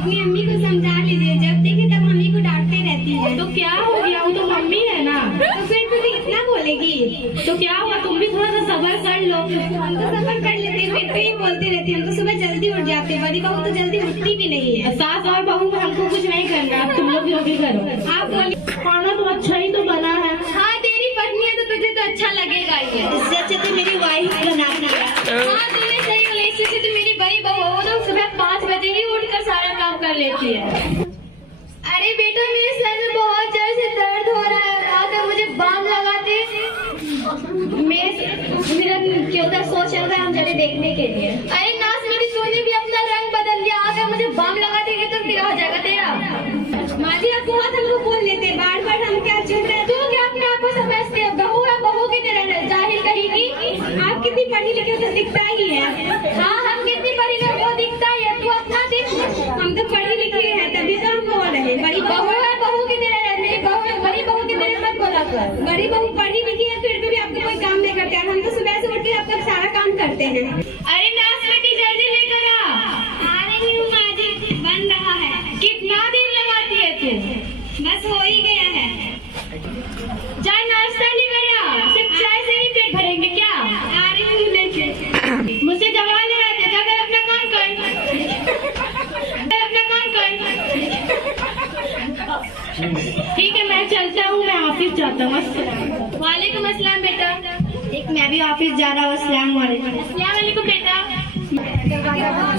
अपनी अम्मी को समझा लीजिए, जब देखे तब मम्मी को डांटते रहती है। तो क्या हो गया, वो तो मम्मी है ना। तो फिर भी इतना बोलेगी तो क्या हुआ, तुम भी थोड़ा सा सब्र कर लो। हम तो सफर कर लेते हैं, फिर भी बोलती रहती है। हम तो सुबह जल्दी उठ जाते हैं, बड़ी बहू तो जल्दी उठती भी नहीं है। सास और बहू में हमको कुछ नहीं करना, अब तुम लोग जो भी करो। आप बोलिए। खाना तो अच्छा ही तो बना है। हाँ तेरी पत्नी है तो तुझे तो अच्छा लगेगा ही है। इससे अच्छे तो मेरी वाइफ बनाती है। हाँ तुमने सही बोला, इससे अच्छे तो मेरी बड़ी बहू है, वो तो सुबह 5 बजे ही उठकर सारा काम कर लेती है। अरे बेटा मेरे सर में बहुत जोर से दर्द हो रहा है, आकर मुझे बाम लगाते। मेरा 1400 चल रहा है, हम चले देखने के लिए। अरे नास मेरी सोनी भी अपना रंग बदल लिया, आकर मुझे बाम लगा देगी तो फिर हो जाएगा तेरा। माँ जी आप बहुत हमको बोल लेते हैं, बार बार हम क्या चुप रहे। तू क्या अपने आप को समझते हो, बहू है बहू की तरह जाहिर कहेगी। आप कितनी पढ़ी लिखी तो दिखता ही है। हाँ हम कितनी पढ़ी लिखी वो दिखता ही है, तू अपना देख। हम तो पढ़ी लिखी है तभी तो हम बोल रहे। बड़ी बहू है बहू की तरह, मेरी बहू है बड़ी बहू की तरह मत बोला कर। बड़ी बहू पढ़ी लिखी है फिर भी आपको कोई काम नहीं करते, हम तो सुबह से उठ के अब तक सारा काम करते हैं। अरे नाशपाती जल्दी लेकर आ रही हूँ माँ जी, बन रहा है। कितना देर लगाती है तू, बस हो ही गया है। जा नाश्ता लेकर आ, सिर्फ चाय से ही पेट भरेंगे क्या। आ रही हूँ लेके। मुझसे जवाब ले रहे थे, जाकर अपना काम कर, अपना काम कर। ठीक है मैं चलता हूँ, मैं ऑफिस जाता हूँ। वालेकुम अस्सलाम बेटा। एक मैं भी ऑफिस जा रहा हूँ। अस्सलाम वालेकुम। अस्सलाम वालेकुम बेटा।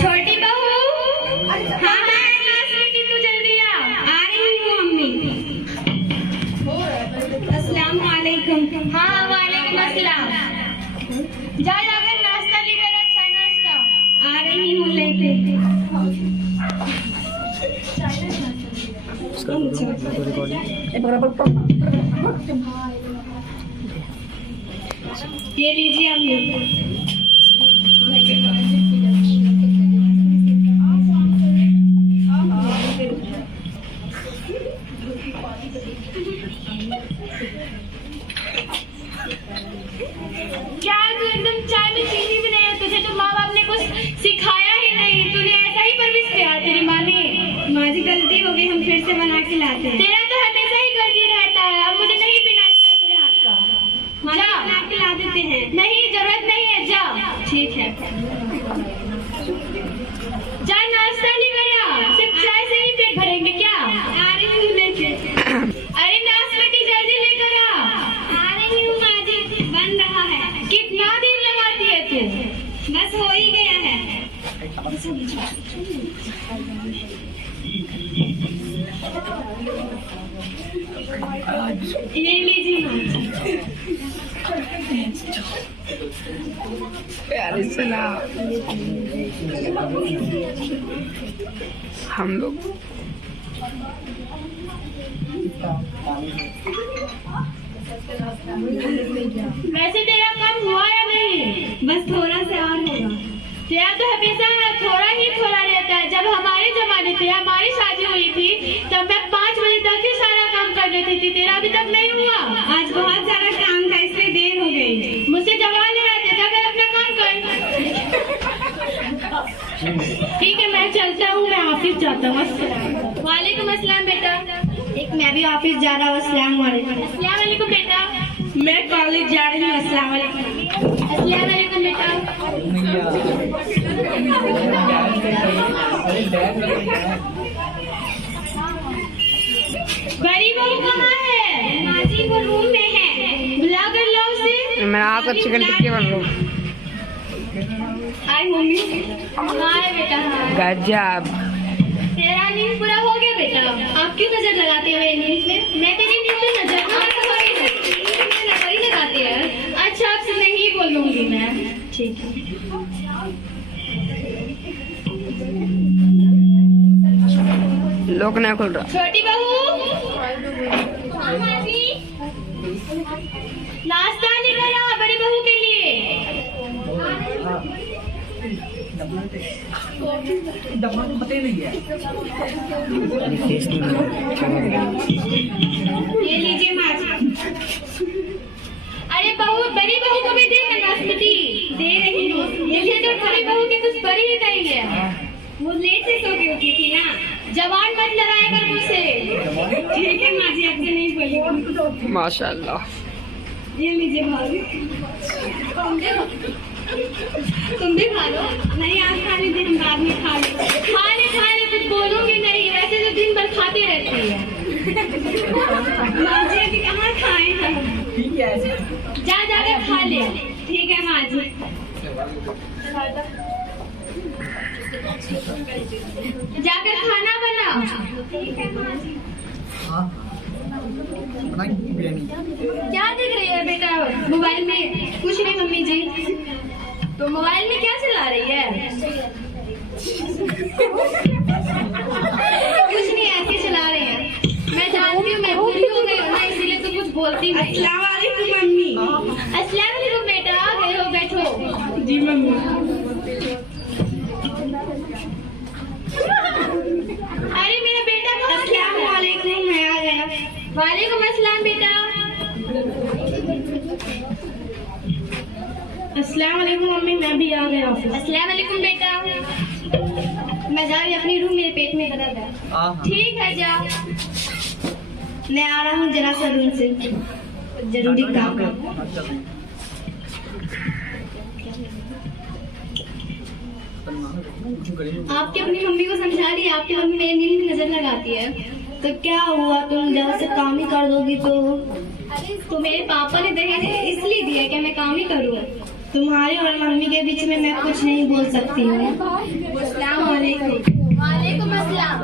छोटी बहू। हाँ नाशपाती तू जल्दी आ रही हूँ अम्मी। अस्सलाम वालेकुम। हाँ वालेकुम अस्सलाम। जा जाकर नाश्ता लेकर, अच्छा नाश्ता। आ रही हूँ लेके। ये लीजिए अम्मी। क्या तू एकदम चाय में चीनी भी नहीं है, तुझे तो माँ बाप ने कुछ सिखाया ही नहीं, तूने ऐसा ही परवरिश किया तेरी माँ ने। माँ जी गलती हो गई, हम फिर से बना के लाते हैं। तेरा तो हमेशा ही गलती रहता है, अब मुझे नहीं पीना अच्छा है तेरे हाथ का। जा बना के ला देते हैं। नहीं जरूरत नहीं है, जा। ठीक है जा नाश्ता लेकर आ, सिर्फ चाय से ही पेट भरेंगे क्या। आ रही हूँ लेके। अरे नाशपाती जल्दी लेकर आ रही हूँ माँ जी, बन रहा है। कितना देर लगाती है तू, बस हो ही गया है। ये लीजिए माँ जी। प्यारे सलाम। हम लोग वैसे तेरा काम हुआ या नहीं। बस थोड़ा सा और होगा। तेरा तो हमेशा थोड़ा रहता है। जब हमारे जमाने थे, हमारी शादी हुई थी, तब मैं 5 बजे तक ही सारा काम कर लेती थी, तेरा अभी तक नहीं हुआ। आज बहुत सारा काम था इसलिए देर हो गई। मुझसे जवाब ले रहे थे, जाकर अपना काम कर। ठीक है मैं चलता हूँ, मैं ऑफिस जाता हूँ। वालेकुम अस्सलाम बेटा। एक मैं भी ऑफिस जा रहा हूँ। अस्सलाम वालेकुम। अस्सलाम वालेकुम बेटा। मैं कॉलेज जा रही हूँ। अस्सलाम वालेकुम। अस्सलाम वालेकुम बेटा। बड़ी बहू कहाँ है। माँ जी वो रूम में है, बुला कर लो उसे। मैं आपको चिकन टिक्की बन रहा हूँ। हाय मम्मी। हाय बेटा। हाय। गजब। तेरा नींद पूरा हो गया बेटा। आप क्यों नजर लगाते हो नींद में। मैं तेरी नींद में नजर नजर ही लगाते हैं। अच्छा आपसे नहीं बोलूंगी मैं। ठीक है। लोग नहीं खुल रहा। छोटी बहू। हाँ माँ जी। नाश्ता लेकर आ बड़ी बहू के लिए। ये लीजिए माँ जी। अरे बहू बड़ी बहू को भी दे नाशपाती। दे रही हूँ। ये जो बड़ी बहू की कुछ बड़ी ही नहीं है। वो लेट से सो के उठी थी ना। जवान मत लड़ाया कर मुझसे। ठीक है माँ जी, अब से नहीं बोलेगी। माशाल्लाह। ये लीजिए भाभी। तुम भी खा लो। नहीं आज खा लीजिए, हम बाद में खा खा ले कुछ बोलूंगी नहीं, वैसे तो दिन भर खाती रहती है। माँ जी अभी कहाँ खाए हम। जा जाकर खा ले। ठीक है माँ जी। जाकर खाना बना। ठीक है माँ जी। क्या देख रही है बेटा मोबाइल में? कुछ नहीं मम्मी जी। तो मोबाइल में क्या चला रही है? कुछ नहीं, ऐसे चला रही है। मैं जानती हूँ, मैं बुरी हो गई हूँ ना, इसीलिए तो कुछ बोलती नहीं। अस्सलाम वालेकुम मम्मी। अस्सलाम वालेकुम बेटा, आ गए हो, बैठो। जी मम्मी। अरे मेरा बेटा कहाँ गया? अस्सलाम वालेकुम, मैं आ गया। वालेकुम अस्सलाम बेटा। अस्सलाम वालेकुम मम्मी, मैं भी आ गया ऑफिस। अस्सलाम वालेकुम बेटा। मैं जा रही अपनी रूम, मेरे पेट में दर्द है। ठीक है जा। मैं आ रहा हूँ जरा सा रूम से, जरूरी काम है। आपकी अपनी मम्मी को समझा रही है, आपकी मम्मी मेरे नींद में नजर लगाती है। तो क्या हुआ, तुम जरा से काम ही कर दोगी तो? तो मेरे पापा ने दहेज इसलिए दिया कि मैं काम ही करूँ। तुम्हारी और मम्मी के बीच में मैं कुछ नहीं बोल सकती हूँ। अस्सलाम वालेकुम। वालेकुम अस्सलाम।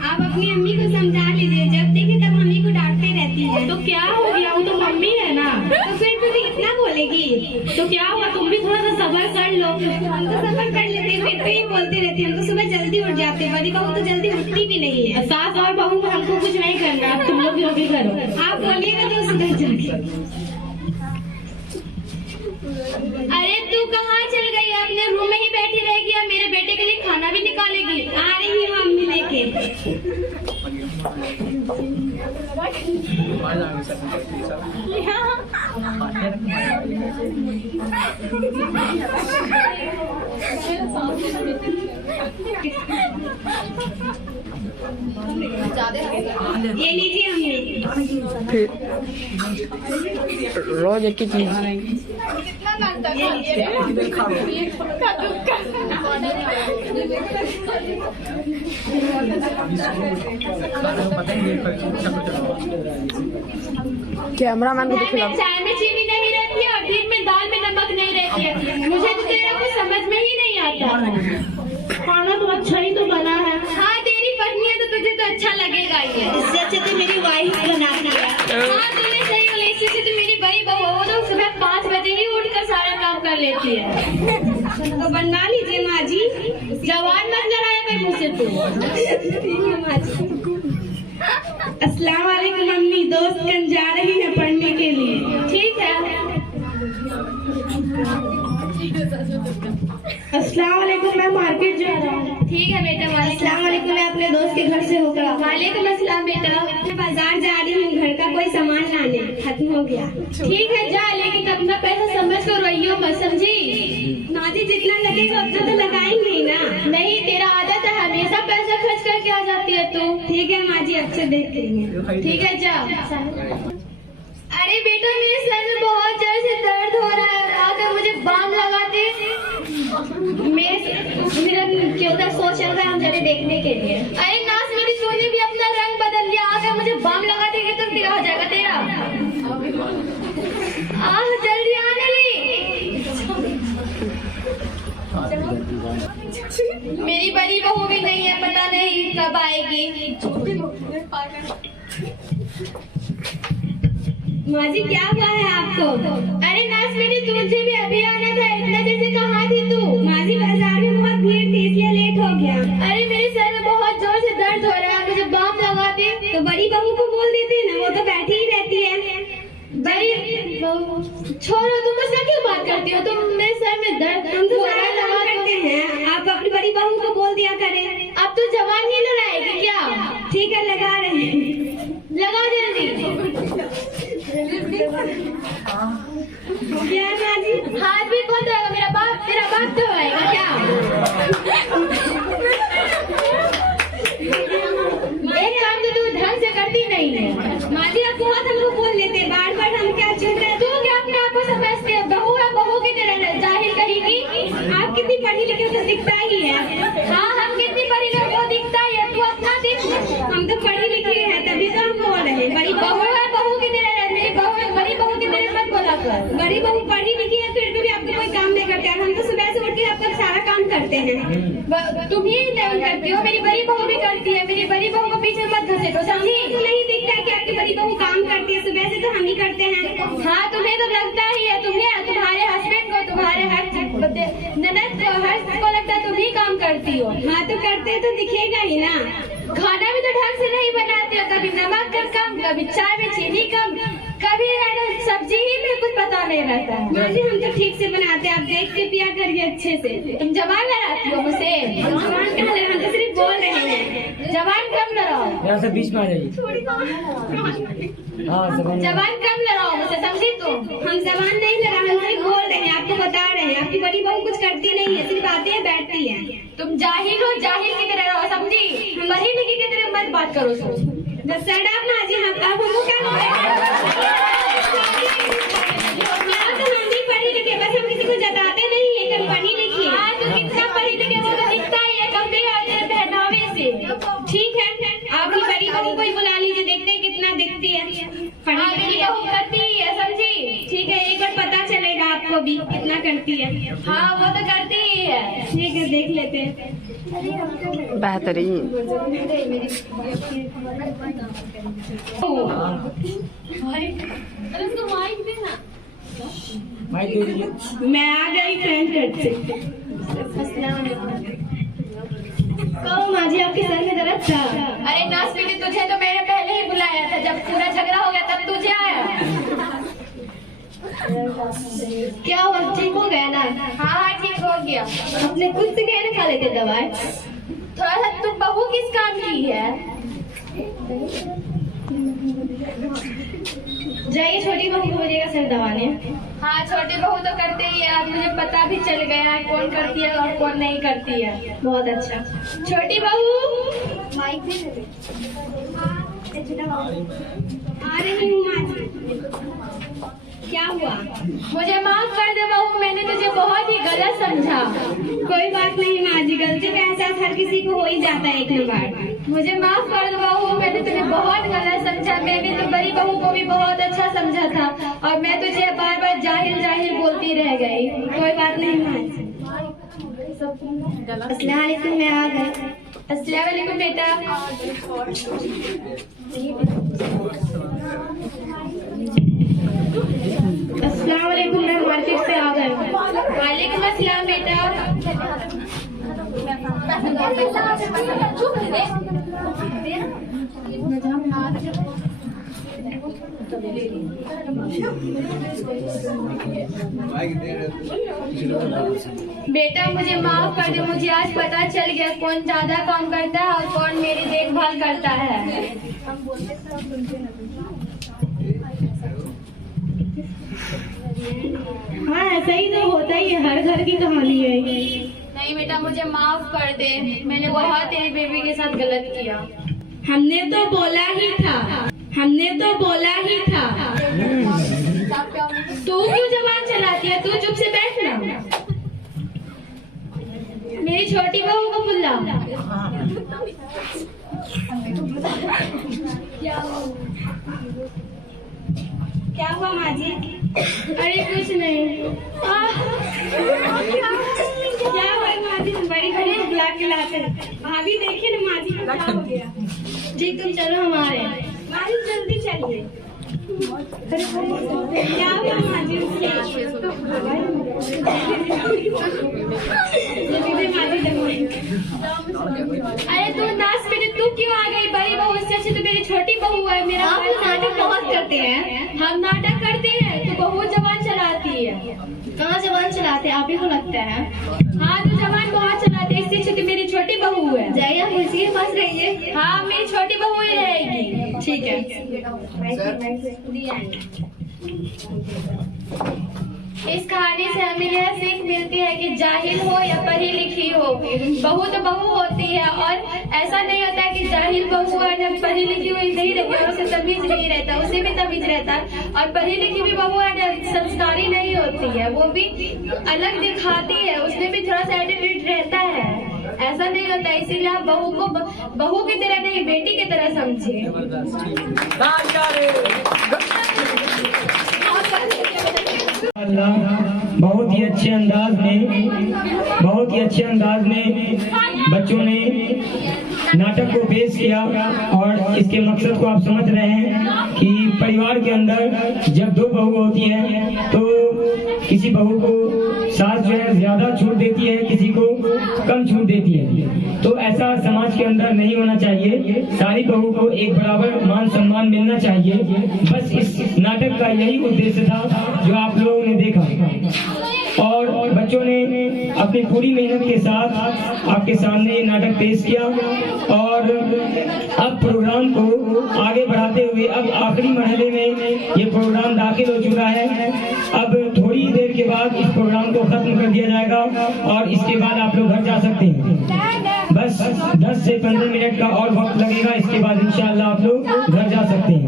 आप अपनी अम्मी को समझा लीजिए, जब देखे तब मम्मी को डांटते रहती है। तो क्या हो गया, वो तो मम्मी है ना। तो फिर तुम इतना बोलेगी? तो क्या हुआ, तुम भी थोड़ा सा सब्र कर लो। हम तो सफर कर लेते हैं, फिर तो ये बोलती रहती है। हम तो सुबह जल्दी उठ जाते हैं, बड़ी बहू तो जल्दी उठती भी नहीं है। सास और बहू को हमको कुछ नहीं करना, अब तुम लोग जो भी करो। आप बोलिएगा तो सुबह जाके। अरे तू कहाँ चल गई? अपने रूम में ही बैठी रहेगी या मेरे बेटे के लिए खाना भी निकालेगी? आ रही हूँ मम्मी लेके। ये लीजिए मम्मी। फिर रोज एक ही चीज। ये लीजिए। कैमरा मैन को चाय दिखला। में चाय में चीनी नहीं रहती है और दिन में दाल में नमक नहीं रहती है। मुझे तो तेरा कुछ समझ में ही नहीं आता। खाना तो अच्छा ही तो बना है। हाँ तेरी पत्नी है तो तुझे तो अच्छा लगेगा ही है। इससे अच्छा तो मेरी वाइफ बनाती है। हाँ तूने सही बोला, इससे तो मेरी बड़ी बहू है, वो तो सुबह 5 बजे ही उठकर सारा काम कर लेती है। तो बनवा लीजिए माँ जी। जवान मत लड़ाया कर मुझसे तू। ठीक है माँ जी। अस्सलाम वालेकुम मम्मी, दोस्त कल जा रही है पढ़ने के लिए। ठीक है। अस्सलाम वालेकुम, मैं मार्केट जा रहा हूँ। ठीक है बेटा। अस्सलाम वालेकुम, मैं अपने दोस्त के घर से होकर आ- वालेकुम अस्सलाम बेटा। मैं बाजार जा रही हूँ, घर का कोई सामान लाने, खत्म हो गया। ठीक है जा, लेकिन अपना पैसा समझ कर रहियो मत, समझी? माँ जी जितना लगेगा उतना तो लगाएंगे ही ना। नहीं तेरा आदत है, हमेशा पैसा खर्च करके आ जाती है तू। ठीक है माँ जी, अब से देख लेंगे। ठीक है जा। अरे बेटा मेरे सर में बहुत जोर से दर्द हो रहा है, आकर मुझे बाम लगाते। मेरा क्यों सो चल रहा है हम जरे देखने के लिए। अरे नास मेरी सोने भी अपना रंग बदल लिया, आकर मुझे बाम लगा देगी तो फिर हो जाएगा तेरा। आह जल्दी आने ली। मेरी बड़ी बहू भी नहीं है, पता नहीं कब आएगी। माँ जी क्या हुआ है आपको? अरे नास मेरी तुझे भी अभी आना था, इतना जैसे कहाँ थी तू? माँ जी बाजार में बहुत भीड़ थी इसलिए लेट हो गया। अरे मेरे सर में बहुत जोर से दर्द हो रहा है, मुझे बाम लगा दे। तो बड़ी बहू को बोल देते ना, वो तो बैठी ही रहती है। बड़ी बहू छोड़ो, तुम मुझसे क्यों बात करती हो? तुम मेरे सर में दर्द हम तो हो सारा रहा काम है, करते हैं, आप अपनी बड़ी बहू को बोल दिया करें। अब तो जवान ही लड़ाएगी क्या? ठीक है लगा रहे हैं। लगा जल्दी। क्या है माँ जी? हाथ भी कौन धोएगा? मेरा बाप, तेरा बाप धोएगा क्या? हैं। तुम ही नहीं करती हो, मेरी बड़ी बहू भी करती है। मेरी बड़ी बहू को पीछे मत घसीटो, समझी? तो नहीं दिखता है कि आपकी बड़ी बहू काम करती है, सुबह से तो हम ही करते हैं। हाँ, तुम्हें तो लगता ही है, तुम्हारे हस्बैंड को, तुम्हारे हर ननद को, हर को लगता है तुम ही काम करती हो। हाँ तो करते हैं तो दिखेगा ही ना। खाना भी तो ढंग से नहीं बनाते हो, कभी नमक का कम, कभी चाय में चीनी कम, कभी सब्जी ही में कुछ पता नहीं रहता है। माँ जी हम तो ठीक से बनाते हैं, आप देख के पिया करिए अच्छे से। तुम जबान लड़ाती हो मुझसे? जबान कहाँ लगा, हम तो सिर्फ बोल रहे हैं। जबान कम लड़ाओ, यहाँ से बीच में आ जाइए। हाँ जबान कम लड़ाओ मुझसे, समझी तुम? हम जबान नहीं लगा, हम सिर्फ बोल रहे हैं, आपको बता रहे हैं। आपकी बड़ी बहू कुछ करती नहीं है, सिर्फ आती है बैठती है। तुम जाहिल हो, जाहिल की तरह रहो, समझी? पढ़ी लिखी की तरह मत बात करो। सर आप माँ जी हम हमको क्या हम भी पढ़ी लिखे, बस हम किसी को जताते नहीं है कि हम पढ़ी लिखी है। हाँ, तो कितना पढ़ी लिखी वो तो दिखता ही है, कपड़े और तेरे पहनावे से। ठीक है आपकी बड़ी बहू को ही बुला लीजिए, देखते हैं कितना दिखती है पढ़ी हाँ, लिखी मेरी है। बहू करती ही है, समझी? ठीक है एक बार पता चलेगा आपको भी कितना करती है। हाँ, वो तो करती ही है। ठीक है देख लेते हैं। बेहतरीन। माइक दे दीजिए। मैं आ गई फ्रेंड कट से। कहो माँ जी आपके सर में दर्द था? अरे नास बेटी, तुझे तो मैंने पहले ही बुलाया था, जब पूरा झगड़ा हो गया तब तुझे आया। क्या हुआ, ठीक हो गया ना? हाँ, ठीक हो गया। अपने खुद से कह खा लेते दवाई। थोड़ा सा तुम बहू किस काम की है? जाइए छोटी बहू को बोलिएगा सर दवाने। हाँ, छोटी बहू तो करते ही है, आज मुझे पता भी चल गया है कौन करती है और कौन नहीं करती है। बहुत अच्छा। छोटी बहू, आ रही हूँ माँ जी। क्या हुआ? मुझे माफ कर दे बहू, मैंने तुझे बहुत ही गलत समझा। कोई बात नहीं माँ जी, गलती का एहसास हर किसी को हो ही जाता है एक बार। मुझे माफ कर दो बहू, मैंने तुम्हें बहुत गलत समझा। मैंने तो बड़ी बहू को भी बहुत अच्छा समझा था और मैं तुझे बार बार जाहिल जाहिल बोलती रह गई। कोई बात नहीं माँ जी। अस्सलाम वालेकुम, मैं आ गई। अस्सलाम वालेकुम बेटा। अस्सलाम वालेकुम, मैं मार्केट से आ गई। वालेकुम अस्सलाम बेटा। बेटा मुझे माफ कर दे, मुझे आज पता चल गया कौन ज्यादा काम करता है और कौन मेरी देखभाल करता है। हाँ ऐसा ही तो होता ही है, हर घर की कहानी है ये। नहीं बेटा, मुझे माफ कर दे, मैंने बहुत तेरी बेबी के साथ गलत किया। हमने तो बोला ही था, हमने तो बोला ही था। तू क्यों जबान चलाती है? तू चुप से बैठ ना। मेरी छोटी बहू को बुला। क्या हुआ माँ जी? अरे कुछ नहीं। क्या हुआ माँ जी? बड़ी बड़ी बुला के लाते हैं। भाभी देखिए ना माँ जी को क्या हो गया। जी तुम चलो हमारे। माँ जी जल्दी चलिए। क्या हुआ माँ जी? अरे तू नाच बेटे, तू क्यों आ गई? बड़ी बहू इससे अच्छी तो मेरी छोटी बहू है। मेरा आप नाटक बहुत करते हैं। हम नाटक करते हैं, तू बहुत जबान चलाती है। कहाँ जबान चलाते हैं? आप ही को लगता है। हाँ, तू जबान बहुत चलाती है, इससे अच्छी तो मेरी छोटी बहू है। जाइए आप उसी के पास रहिए। हाँ, मेरी छोटी बहू ही रहेगी। ठीक है। इस कहानी से हमें यह सीख मिलती है कि जाहिल हो या पढ़ी लिखी हो, बहू तो बहू होती है। और ऐसा नहीं होता है कि जाहिल बहू और जब पढ़ी लिखी हुई नहीं रहती और उसे तमीज नहीं रहता, उसे भी तमीज रहता है। और पढ़ी लिखी भी बहू है संस्कारी नहीं होती है, वो भी अलग दिखाती है, उसमें भी थोड़ा सा एटीट्यूड रहता है। ऐसा नहीं होता, इसीलिए आप बहू को बहू की तरह नहीं, बेटी की तरह समझिए। बहुत ही अच्छे अंदाज में बच्चों ने नाटक को पेश किया और इसके मकसद को आप समझ रहे हैं कि परिवार के अंदर जब दो बहू होती हैं तो किसी बहू को सास जो है ज्यादा छूट देती है, किसी को कम छूट देती है। तो ऐसा समाज के अंदर नहीं होना चाहिए, सारी बहू को एक बराबर मान सम्मान मिलना चाहिए। बस इस नाटक का यही उद्देश्य था जो आप लोगों ने देखा और बच्चों ने अपनी पूरी मेहनत के साथ आपके सामने ये नाटक पेश किया और अब प्रोग्राम को आगे बढ़ाते हुए अब आखिरी मरहले में ये प्रोग्राम दाखिल हो चुका है। अब थोड़ी देर के बाद इस प्रोग्राम को खत्म कर दिया जाएगा और इसके बाद आप लोग घर जा सकते हैं। बस 10 से 15 मिनट का और वक्त लगेगा, इसके बाद इंशाअल्लाह आप लोग घर जा सकते हैं।